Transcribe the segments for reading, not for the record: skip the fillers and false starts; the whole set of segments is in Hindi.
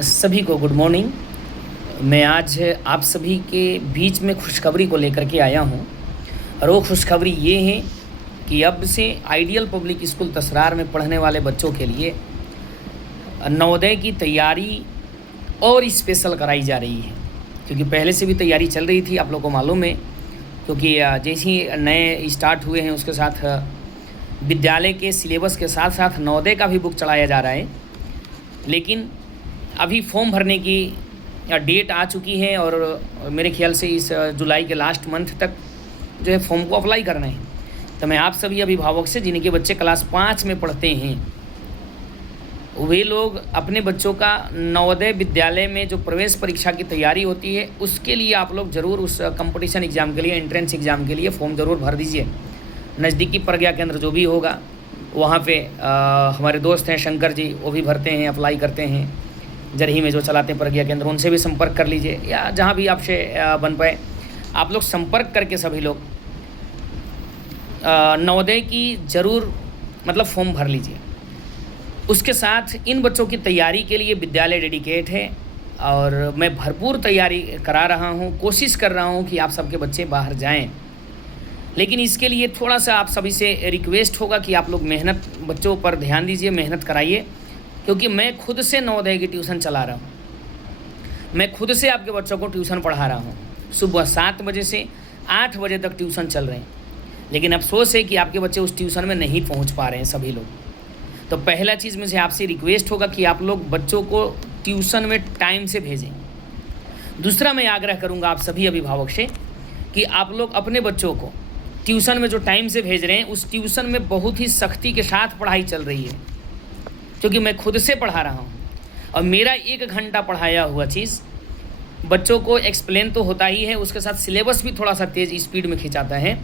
सभी को गुड मॉर्निंग। मैं आज आप सभी के बीच में खुशखबरी को लेकर के आया हूं और वो खुशखबरी ये है कि अब से आइडियल पब्लिक स्कूल तसरार में पढ़ने वाले बच्चों के लिए नवोदय की तैयारी और स्पेशल कराई जा रही है। क्योंकि पहले से भी तैयारी चल रही थी, आप लोगों को मालूम है। क्योंकि जैसे ही नए स्टार्ट हुए हैं उसके साथ विद्यालय के सिलेबस के साथ साथ नवोदय का भी बुक चलाया जा रहा है। लेकिन अभी फॉर्म भरने की डेट आ चुकी है और मेरे ख्याल से इस जुलाई के लास्ट मंथ तक जो है फॉर्म को अप्लाई करना है। तो मैं आप सभी अभिभावक से, जिनके बच्चे क्लास 5 में पढ़ते हैं, वे लोग अपने बच्चों का नवोदय विद्यालय में जो प्रवेश परीक्षा की तैयारी होती है उसके लिए आप लोग ज़रूर उस कंपटीशन एग्ज़ाम के लिए, एंट्रेंस एग्ज़ाम के लिए फ़ॉर्म ज़रूर भर दीजिए। नज़दीकी प्रज्ञा केंद्र जो भी होगा वहाँ पे हमारे दोस्त हैं शंकर जी, वो भी भरते हैं, अप्लाई करते हैं। जरही में जो चलाते हैं प्रज्ञा केंद्र, उनसे भी संपर्क कर लीजिए, या जहाँ भी आपसे बन पाए आप लोग संपर्क करके सभी लोग नवोदय की ज़रूर फॉर्म भर लीजिए। उसके साथ इन बच्चों की तैयारी के लिए विद्यालय डेडिकेट है और मैं भरपूर तैयारी करा रहा हूँ, कोशिश कर रहा हूँ कि आप सबके बच्चे बाहर जाएं। लेकिन इसके लिए थोड़ा सा आप सभी से रिक्वेस्ट होगा कि आप लोग मेहनत बच्चों पर ध्यान दीजिए, मेहनत कराइए। क्योंकि मैं खुद से नवोदय की ट्यूशन चला रहा हूँ, मैं खुद से आपके बच्चों को ट्यूशन पढ़ा रहा हूँ। सुबह 7 बजे से 8 बजे तक ट्यूशन चल रहे हैं। लेकिन अफसोस है कि आपके बच्चे उस ट्यूशन में नहीं पहुँच पा रहे हैं सभी लोग। तो पहला चीज़ मुझे आपसे रिक्वेस्ट होगा कि आप लोग बच्चों को ट्यूशन में टाइम से भेजें। दूसरा, मैं आग्रह करूँगा आप सभी अभिभावक से कि आप लोग अपने बच्चों को ट्यूशन में जो टाइम से भेज रहे हैं उस ट्यूशन में बहुत ही सख्ती के साथ पढ़ाई चल रही है। क्योंकि मैं खुद से पढ़ा रहा हूँ और मेरा 1 घंटा पढ़ाया हुआ चीज़ बच्चों को एक्सप्लेन तो होता ही है, उसके साथ सिलेबस भी थोड़ा सा तेज़ स्पीड में खिंचाता है,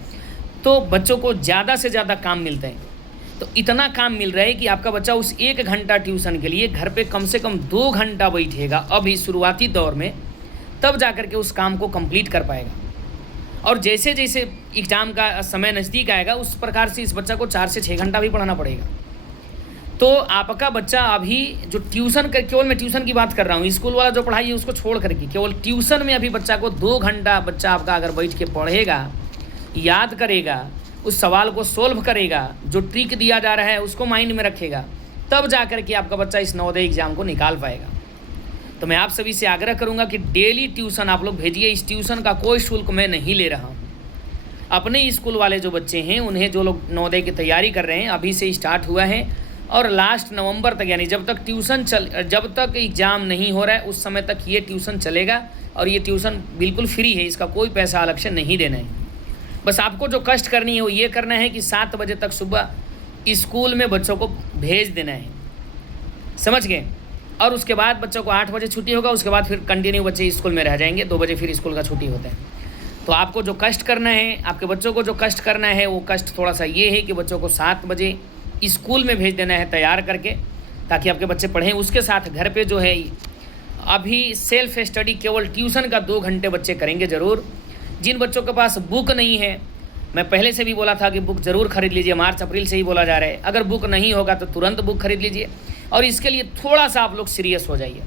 तो बच्चों को ज़्यादा से ज़्यादा काम मिलता है। तो इतना काम मिल रहा है कि आपका बच्चा उस 1 घंटा ट्यूशन के लिए घर पे कम से कम 2 घंटा बैठेगा अभी शुरुआती दौर में, तब जा कर के उस काम को कंप्लीट कर पाएगा। और जैसे जैसे एग्ज़ाम का समय नज़दीक आएगा उस प्रकार से इस बच्चा को 4 से 6 घंटा भी पढ़ाना पड़ेगा। तो आपका बच्चा अभी जो ट्यूशन कर, केवल मैं ट्यूशन की बात कर रहा हूँ, स्कूल वाला जो पढ़ाई है उसको छोड़ करके केवल ट्यूशन में अभी बच्चा को 2 घंटा बच्चा आपका अगर बैठ के पढ़ेगा, याद करेगा, उस सवाल को सोल्व करेगा, जो ट्रिक दिया जा रहा है उसको माइंड में रखेगा, तब जा कर के आपका बच्चा इस नवोदय एग्ज़ाम को निकाल पाएगा। तो मैं आप सभी से आग्रह करूँगा कि डेली ट्यूशन आप लोग भेजिए। इस ट्यूशन का कोई शुल्क मैं नहीं ले रहा हूँ। अपने स्कूल वाले जो बच्चे हैं उन्हें, जो लोग नवोदय की तैयारी कर रहे हैं, अभी से स्टार्ट हुआ है और लास्ट नवंबर तक, यानी जब तक एग्ज़ाम नहीं हो रहा है उस समय तक ये ट्यूशन चलेगा। और ये ट्यूशन बिल्कुल फ्री है, इसका कोई पैसा अलग से नहीं देना है। बस आपको जो कष्ट करनी है वो ये करना है कि 7 बजे तक सुबह स्कूल में बच्चों को भेज देना है, समझ गए। और उसके बाद बच्चों को 8 बजे छुट्टी होगा, उसके बाद फिर कंटिन्यू बच्चे स्कूल में रह जाएंगे, 2 बजे फिर स्कूल का छुट्टी होता है। तो आपको जो कष्ट करना है, आपके बच्चों को जो कष्ट करना है, वो कष्ट थोड़ा सा ये है कि बच्चों को 7 बजे स्कूल में भेज देना है तैयार करके, ताकि आपके बच्चे पढ़ें। उसके साथ घर पे जो है अभी सेल्फ स्टडी केवल ट्यूशन का 2 घंटे बच्चे करेंगे ज़रूर। जिन बच्चों के पास बुक नहीं है, मैं पहले से भी बोला था कि बुक ज़रूर खरीद लीजिए, मार्च अप्रैल से ही बोला जा रहा है। अगर बुक नहीं होगा तो तुरंत बुक खरीद लीजिए और इसके लिए थोड़ा सा आप लोग सीरियस हो जाइए,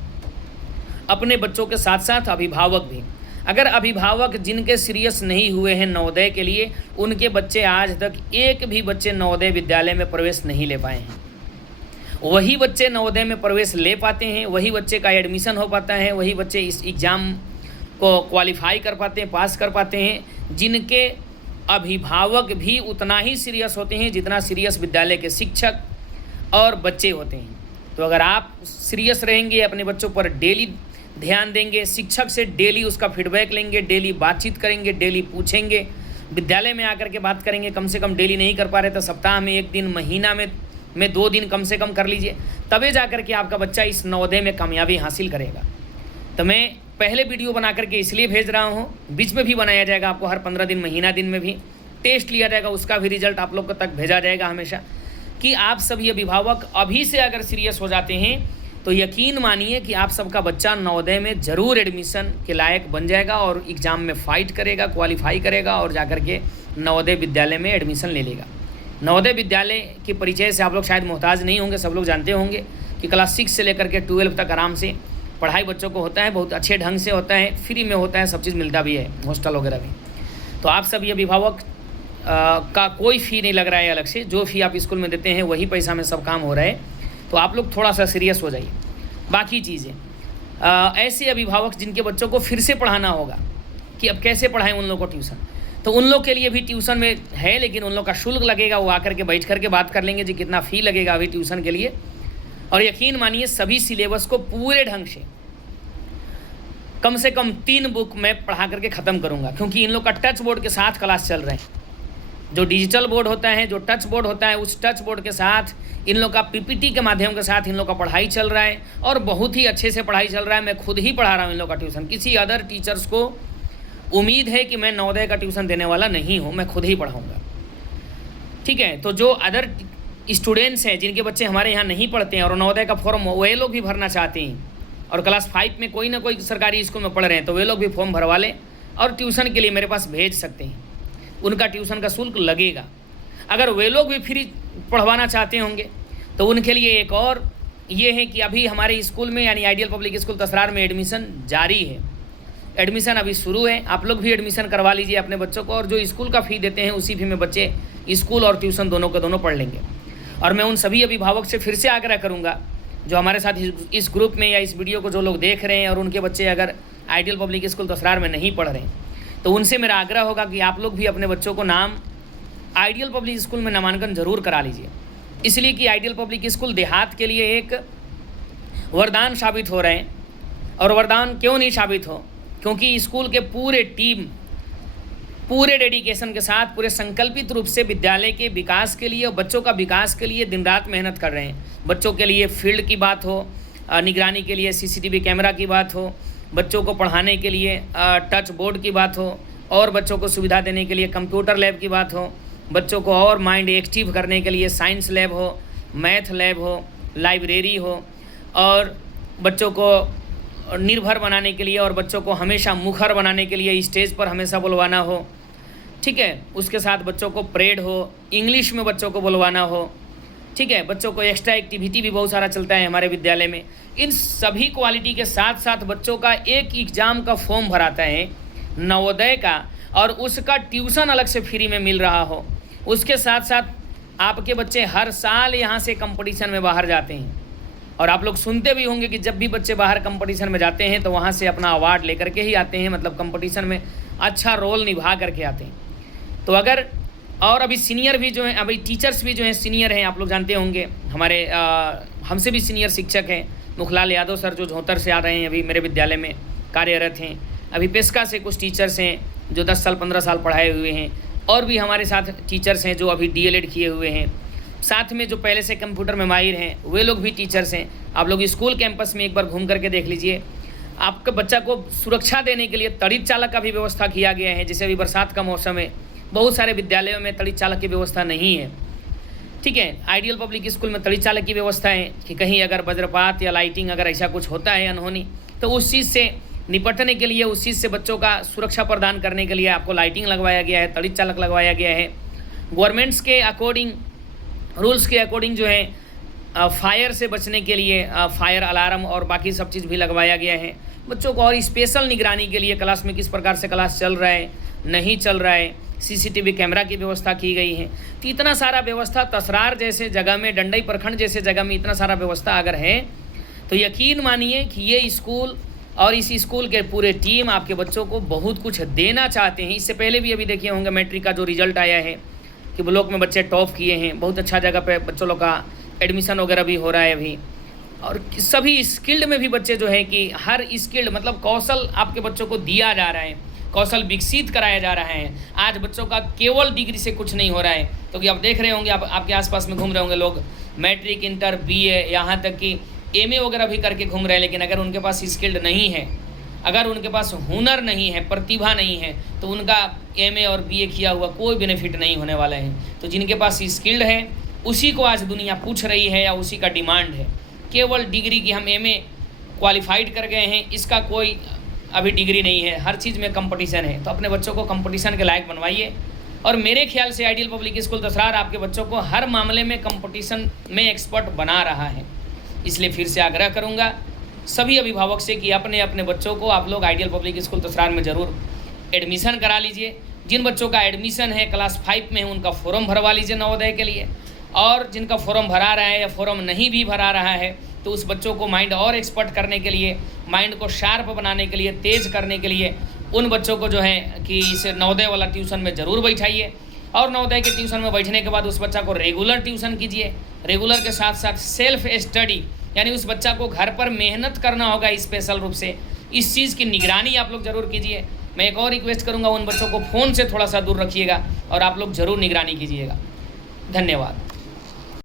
अपने बच्चों के साथ साथ अभिभावक भी। अगर अभिभावक जिनके सीरियस नहीं हुए हैं नवोदय के लिए, उनके बच्चे आज तक एक भी बच्चे नवोदय विद्यालय में प्रवेश नहीं ले पाए हैं, वही बच्चे नवोदय में प्रवेश ले पाते हैं, वही बच्चे का एडमिशन हो पाता है, वही बच्चे इस एग्ज़ाम को क्वालिफाई कर पाते हैं, पास कर पाते हैं, जिनके अभिभावक भी उतना ही सीरियस होते हैं जितना सीरियस विद्यालय के शिक्षक और बच्चे होते हैं। तो अगर आप सीरियस रहेंगे, अपने बच्चों पर डेली ध्यान देंगे, शिक्षक से डेली उसका फीडबैक लेंगे, डेली बातचीत करेंगे, डेली पूछेंगे, विद्यालय में आकर के बात करेंगे, कम से कम डेली नहीं कर पा रहे तो सप्ताह में 1 दिन, महीना में 2 दिन कम से कम कर लीजिए, तभी जा कर के आपका बच्चा इस नवोदय में कामयाबी हासिल करेगा। तो मैं पहले वीडियो बना करके इसलिए भेज रहा हूँ, बीच में भी बनाया जाएगा, आपको हर 15 दिन, महीना दिन में भी टेस्ट लिया जाएगा, उसका भी रिजल्ट आप लोग तक भेजा जाएगा हमेशा। कि आप सभी अभिभावक अभी से अगर सीरियस हो जाते हैं तो यकीन मानिए कि आप सबका बच्चा नवोदय में ज़रूर एडमिशन के लायक बन जाएगा और एग्ज़ाम में फ़ाइट करेगा, क्वालिफाई करेगा और जाकर के नवोदय विद्यालय में एडमिशन ले लेगा। नवोदय विद्यालय के परिचय से आप लोग शायद मोहताज नहीं होंगे, सब लोग जानते होंगे कि क्लास 6 से लेकर के 12 तक आराम से पढ़ाई बच्चों को होता है, बहुत अच्छे ढंग से होता है, फ्री में होता है, सब चीज़ मिलता भी है, हॉस्टल वगैरह भी। तो आप सब ये अभिभावक का कोई फ़ी नहीं लग रहा है अलग से, जो फ़ी आप स्कूल में देते हैं वही पैसा में सब काम हो रहा है। तो आप लोग थोड़ा सा सीरियस हो जाइए। बाकी चीज़ें ऐसे अभिभावक जिनके बच्चों को फिर से पढ़ाना होगा कि अब कैसे पढ़ाएं उन लोगों को ट्यूशन, तो उन लोग के लिए भी ट्यूशन में है, लेकिन उन लोग का शुल्क लगेगा, वो आकर के बैठ कर के बात कर लेंगे जी कितना फ़ी लगेगा अभी ट्यूशन के लिए। और यकीन मानिए सभी सिलेबस को पूरे ढंग से कम 3 बुक मैं पढ़ा करके ख़त्म करूँगा, क्योंकि इन लोग का टच बोर्ड के साथ क्लास चल रहे हैं। जो डिजिटल बोर्ड होता है, जो टच बोर्ड होता है, उस टच बोर्ड के साथ इन लोग का पीपीटी के माध्यम के साथ इन लोग का पढ़ाई चल रहा है, और बहुत ही अच्छे से पढ़ाई चल रहा है। मैं खुद ही पढ़ा रहा हूँ इन लोग का ट्यूशन। किसी अदर टीचर्स को उम्मीद है कि मैं नवोदय का ट्यूशन देने वाला नहीं हूँ, मैं खुद ही पढ़ाऊँगा। ठीक है, तो जो अदर स्टूडेंट्स हैं जिनके बच्चे हमारे यहाँ नहीं पढ़ते हैं और नवोदय का फॉर्म वे लोग भी भरना चाहते हैं, और क्लास 5 में कोई ना कोई सरकारी स्कूल में पढ़ रहे हैं, तो वे लोग भी फॉर्म भरवा लें और ट्यूशन के लिए मेरे पास भेज सकते हैं। उनका ट्यूशन का शुल्क लगेगा। अगर वे लोग भी फ्री पढ़वाना चाहते होंगे तो उनके लिए एक और ये है कि अभी हमारे स्कूल में यानी आइडियल पब्लिक स्कूल तसरार में एडमिशन जारी है। एडमिशन अभी शुरू है, आप लोग भी एडमिशन करवा लीजिए अपने बच्चों को, और जो स्कूल का फ़ी देते हैं उसी फी में बच्चे स्कूल और ट्यूशन दोनों के दोनों पढ़ लेंगे। और मैं उन सभी अभिभावक से फिर से आग्रह करूँगा जो हमारे साथ इस ग्रुप में या इस वीडियो को जो लोग देख रहे हैं और उनके बच्चे अगर आइडियल पब्लिक स्कूल तसरार में नहीं पढ़ रहे हैं, तो उनसे मेरा आग्रह होगा कि आप लोग भी अपने बच्चों को आइडियल पब्लिक स्कूल में नामांकन जरूर करा लीजिए। इसलिए कि आइडियल पब्लिक स्कूल देहात के लिए एक वरदान साबित हो रहे हैं। और वरदान क्यों नहीं साबित हो, क्योंकि स्कूल के पूरे टीम पूरे डेडिकेशन के साथ, पूरे संकल्पित रूप से विद्यालय के विकास के लिए और बच्चों का विकास के लिए दिन रात मेहनत कर रहे हैं। बच्चों के लिए फील्ड की बात हो, निगरानी के लिए सीसीटीवी कैमरा की बात हो, बच्चों को पढ़ाने के लिए टच बोर्ड की बात हो, और बच्चों को सुविधा देने के लिए कंप्यूटर लैब की बात हो, बच्चों को और माइंड एक्टिव करने के लिए साइंस लैब हो, मैथ लैब हो, लाइब्रेरी हो, और बच्चों को निर्भर बनाने के लिए और बच्चों को हमेशा मुखर बनाने के लिए स्टेज पर हमेशा बुलवाना हो। ठीक है, उसके साथ बच्चों को परेड हो, इंग्लिश में बच्चों को बुलवाना हो। ठीक है, बच्चों को एक्स्ट्रा एक्टिविटी भी बहुत सारा चलता है हमारे विद्यालय में। इन सभी क्वालिटी के साथ साथ बच्चों का एक एग्ज़ाम का फॉर्म भराता है नवोदय का, और उसका ट्यूशन अलग से फ्री में मिल रहा हो। उसके साथ साथ आपके बच्चे हर साल यहाँ से कंपटीशन में बाहर जाते हैं, और आप लोग सुनते भी होंगे कि जब भी बच्चे बाहर कंपटीशन में जाते हैं तो वहाँ से अपना अवार्ड लेकर के ही आते हैं, मतलब कंपटीशन में अच्छा रोल निभा करके आते हैं। तो अगर और अभी सीनियर भी जो हैं, अभी टीचर्स भी जो हैं सीनियर हैं, आप लोग जानते होंगे हमारे हमसे भी सीनियर शिक्षक हैं मुखलाल यादव सर, जो झोंतर से आ रहे हैं, अभी मेरे विद्यालय में कार्यरत हैं। अभी पेस्का से कुछ टीचर्स हैं जो 10 साल 15 साल पढ़ाए हुए हैं, और भी हमारे साथ टीचर्स हैं जो अभी डीएलएड किए हुए हैं। साथ में जो पहले से कंप्यूटर में माहिर हैं वे लोग भी टीचर्स हैं। आप लोग स्कूल कैंपस में एक बार घूम करके देख लीजिए। आपके बच्चा को सुरक्षा देने के लिए तड़ित चालक का भी व्यवस्था किया गया है। जैसे अभी बरसात का मौसम है, बहुत सारे विद्यालयों में तड़ित चालक की व्यवस्था नहीं है। ठीक है, आइडियल पब्लिक स्कूल में तड़ित चालक की व्यवस्था है कि कहीं अगर वज्रपात या लाइटिंग अगर ऐसा कुछ होता है अनहोनी, तो उस चीज़ से निपटने के लिए, उस चीज़ से बच्चों का सुरक्षा प्रदान करने के लिए आपको लाइटिंग लगवाया गया है, तड़ित चालक लगवाया गया है। गवर्नमेंट्स के अकॉर्डिंग, रूल्स के अकॉर्डिंग जो है फायर से बचने के लिए फायर अलार्म और बाकी सब चीज़ भी लगवाया गया है बच्चों को। और स्पेशल निगरानी के लिए क्लास में किस प्रकार से क्लास चल रहा है, नहीं चल रहा है, सीसीटीवी कैमरा की व्यवस्था की गई है। तो इतना सारा व्यवस्था तसरार जैसे जगह में, डंडई प्रखंड जैसे जगह में इतना सारा व्यवस्था अगर है, तो यकीन मानिए कि ये स्कूल और इस स्कूल के पूरे टीम आपके बच्चों को बहुत कुछ देना चाहते हैं। इससे पहले भी अभी देखे होंगे मैट्रिक का जो रिजल्ट आया है कि ब्लॉक में बच्चे टॉप किए हैं, बहुत अच्छा जगह पे बच्चों लोग का एडमिशन वगैरह भी हो रहा है अभी। और सभी स्किल्ड में भी बच्चे जो है कि हर स्किल्ड मतलब कौशल आपके बच्चों को दिया जा रहा है, कौशल विकसित कराया जा रहा है। आज बच्चों का केवल डिग्री से कुछ नहीं हो रहा है, क्योंकि आप देख रहे होंगे, आपके आसपास में घूम रहे होंगे लोग मैट्रिक, इंटर, बीए, यहाँ तक कि एमए वगैरह भी करके घूम रहे हैं। लेकिन अगर उनके पास स्किल्ड नहीं है, अगर उनके पास हुनर नहीं है, प्रतिभा नहीं है, तो उनका एमए और बीए किया हुआ कोई बेनिफिट नहीं होने वाला है। तो जिनके पास स्किल्ड है उसी को आज दुनिया पूछ रही है या उसी का डिमांड है। केवल डिग्री की हम एमए क्वालिफाइड कर गए हैं, इसका कोई अभी डिग्री नहीं है। हर चीज़ में कंपटीशन है, तो अपने बच्चों को कंपटीशन के लायक बनवाइए। और मेरे ख्याल से आइडियल पब्लिक स्कूल तसरार आपके बच्चों को हर मामले में कंपटीशन में एक्सपर्ट बना रहा है। इसलिए फिर से आग्रह करूंगा सभी अभिभावक से कि अपने अपने बच्चों को आप लोग आइडियल पब्लिक स्कूल तसरार में ज़रूर एडमिशन करा लीजिए। जिन बच्चों का एडमिशन है क्लास 5 में है उनका फॉर्म भरवा लीजिए नवोदय के लिए, और जिनका फॉर्म भरा रहा है या फॉर्म नहीं भी भरा रहा है तो उस बच्चों को माइंड और एक्सपर्ट करने के लिए, माइंड को शार्प बनाने के लिए, तेज़ करने के लिए उन बच्चों को जो है कि इसे नवोदय वाला ट्यूशन में ज़रूर बैठाइए। और नवोदय के ट्यूशन में बैठने के बाद उस बच्चा को रेगुलर ट्यूशन कीजिए। रेगुलर के साथ साथ सेल्फ स्टडी, यानी उस बच्चा को घर पर मेहनत करना होगा स्पेशल रूप से, इस चीज़ की निगरानी आप लोग ज़रूर कीजिए। मैं एक और रिक्वेस्ट करूँगा, उन बच्चों को फ़ोन से थोड़ा सा दूर रखिएगा और आप लोग ज़रूर निगरानी कीजिएगा। धन्यवाद।